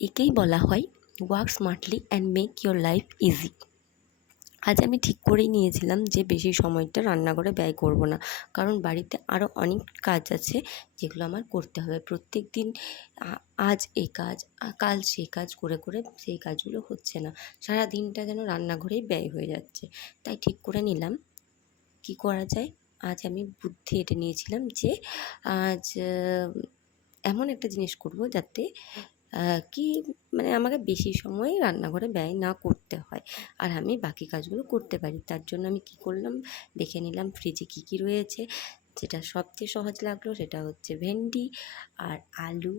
একেই বলা হয় work smartly and make your life easy. আজ আমি ঠিক করেই নিয়েছিলাম যে বেশি সময়টা রান্নাঘরে ব্যয় করব না, কারণ বাড়িতে আরও অনেক কাজ আছে যেগুলো আমার করতে হবে। প্রত্যেক দিন আজ এই কাজ কাল সেই কাজ করে করে সেই কাজগুলো হচ্ছে না, সারা দিনটা যেন রান্নাঘরেই ব্যয় হয়ে যাচ্ছে। তাই ঠিক করে নিলাম কি করা যায়। আজ আমি বুদ্ধি এঁটে নিয়েছিলাম যে আজ এমন একটা জিনিস করব যাতে কি মানে আমাকে বেশি সময় রান্নাঘরে ব্যয় না করতে হয় আর আমি বাকি কাজগুলো করতে পারি। তার জন্য আমি কি করলাম, দেখে নিলাম ফ্রিজে কী কী রয়েছে। যেটা সবচেয়ে সহজ লাগলো সেটা হচ্ছে ভেন্ডি আর আলু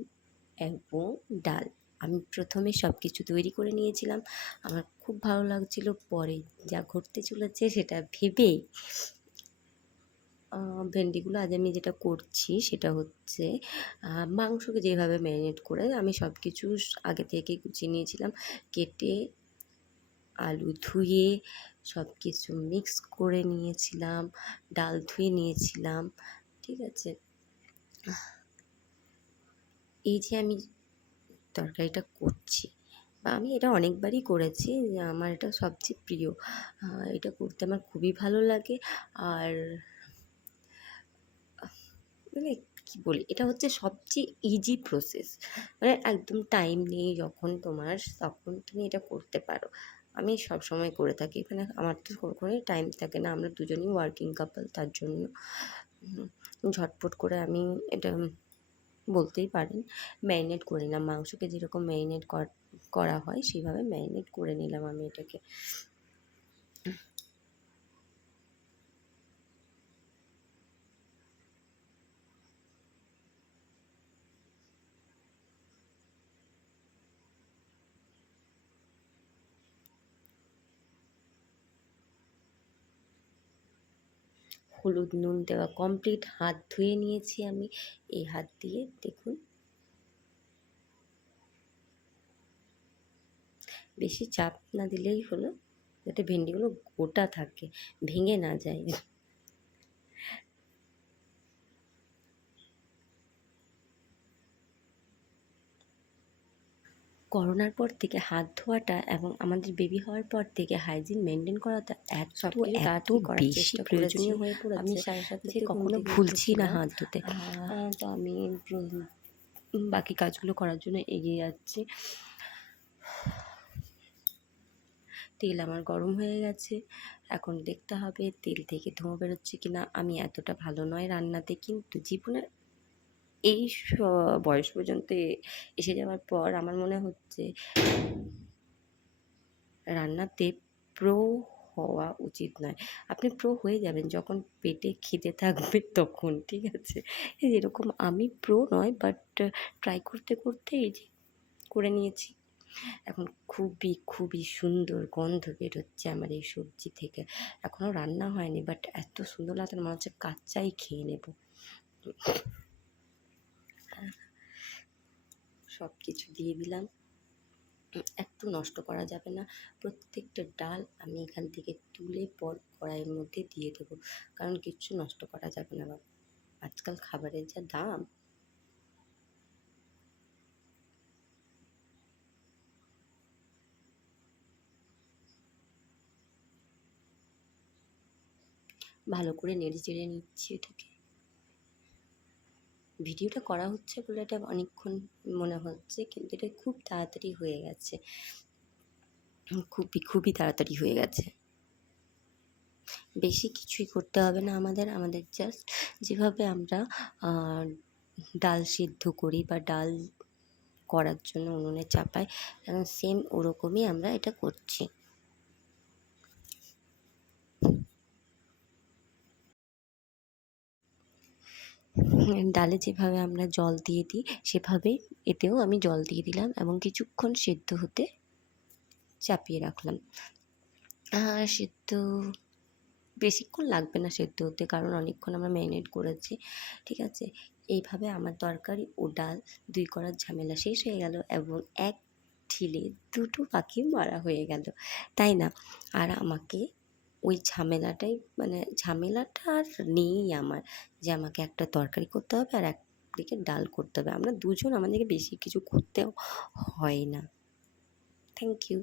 এবং ডাল। আমি প্রথমে সব কিছু তৈরি করে নিয়েছিলাম, আমার খুব ভালো লাগছিলো। পরে যা ঘটতে চলেছে সেটা ভেবেই ভেন্ডিগুলো আজ আমি যেটা করছি সেটা হচ্ছে মাংসকে যেভাবে ম্যারিনেট করে আমি সব কিছু আগে থেকে গুছিয়ে নিয়েছিলাম, কেটে আলু ধুয়ে সব কিছু মিক্স করে নিয়েছিলাম, ডাল ধুয়ে নিয়েছিলাম। ঠিক আছে, এই যে আমি তরকারিটা করছি বা আমি এটা অনেকবারই করেছি, আমার এটা সবচেয়ে প্রিয়। এটা করতে আমার খুবই ভালো লাগে। আর মানে কী বলি, এটা হচ্ছে সবচেয়ে ইজি প্রসেস। মানে একদম টাইম নেই যখন তোমার, তখন তুমি এটা করতে পারো। আমি সবসময় করে থাকি, মানে আমার তো কখনোই টাইম থাকে না, আমরা দুজনেই ওয়ার্কিং কাপল, তার জন্য ঝটপট করে আমি এটা বলতেই পারেন ম্যারিনেট করে নিলাম। মাংসকে যেরকম ম্যারিনেট করা হয় সেইভাবে ম্যারিনেট করে নিলাম আমি এটাকে। হলুদ নুন দেওয়া কমপ্লিট, হাত ধুয়ে নিয়েছি আমি। এই হাত দিয়ে দেখুন বেশি চাপ না দিলেই হলো, যাতে ভেন্ডিগুলো গোটা থাকে, ভেঙে না যায়। করোনার পর থেকে হাত ধোয়াটা এবং আমাদের বেবি হওয়ার পর থেকে হাইজিন মেনটেন করাটা এত বেশি প্রয়োজনীয় হয়ে পড়েছে, আমি সাথে সাথে যে কখনো ভুলছি না হাত ধুতে। তো আমি বাকি কাজগুলো করার জন্য এগিয়ে যাচ্ছি। তেল আমার গরম হয়ে গেছে, এখন দেখতে হবে তেল থেকে ধোঁয়া বেরোচ্ছে কিনা। আমি এতটা ভালো নয় রান্নাতে, কিন্তু জীবনের এই বয়স পর্যন্ত এসে যাওয়ার পর আমার মনে হচ্ছে রান্নাতে প্রো হওয়া উচিত নয়। আপনি প্রো হয়ে যাবেন যখন পেটে খিদে থাকবে তখন, ঠিক আছে? এরকম আমি প্রো নয়, বাট ট্রাই করতে করতে এই যে করে নিয়েছি। এখন খুবই খুবই সুন্দর গন্ধ বেরোচ্ছে আমার এই সবজি থেকে। এখনও রান্না হয়নি, বাট এত সুন্দর লাগছে মনে হচ্ছে কাচ্চাই খেয়ে নেব। সব কিছু দিয়ে দিলাম, একটু নষ্ট করা যাবে না। প্রত্যেকটা ডাল আমি এখান থেকে তুলে পর কড়াইয়ের মধ্যে দিয়ে দেবো, কারণ কিচ্ছু নষ্ট করা যাবে না বাবা, আজকাল খাবারের যা দাম। ভালো করে নেড়ে চেড়ে নিচ্ছি এটাকে। ভিডিওটা করা হচ্ছে বলে এটা অনেকক্ষণ মনে হচ্ছে, কিন্তু এটা খুব তাড়াতাড়ি হয়ে গেছে, খুবই খুবই তাড়াতাড়ি হয়ে গেছে। বেশি কিছুই করতে হবে না আমাদের জাস্ট যেভাবে আমরা ডাল সিদ্ধ করি বা ডাল করার জন্য উনুনে চাপাই, এখন সেম ওরকমই আমরা এটা করছি। ডালে যেভাবে আমরা জল দিয়ে দিই সেভাবেই এতেও আমি জল দিয়ে দিলাম এবং কিছুক্ষণ সেদ্ধ হতে চাপিয়ে রাখলাম। সেদ্ধ বেশিক্ষণ লাগবে না সেদ্ধ হতে, কারণ অনেকক্ষণ আমরা ম্যারিনেট করেছি, ঠিক আছে? এইভাবে আমার তরকারি ও ডাল 2 করার ঝামেলা শেষ হয়ে গেল এবং এক ঢিলে 2টো পাখি মারা হয়ে গেল, তাই না? আর আমাকে ওই ঝামেলাটা আর নেই আমার, যে আমাকে একটা তরকারি করতে হবে আর একদিকে ডাল করতে হবে। আমরা দুজন, আমাদেরকে বেশি কিছু করতেও হয় না। Thank you.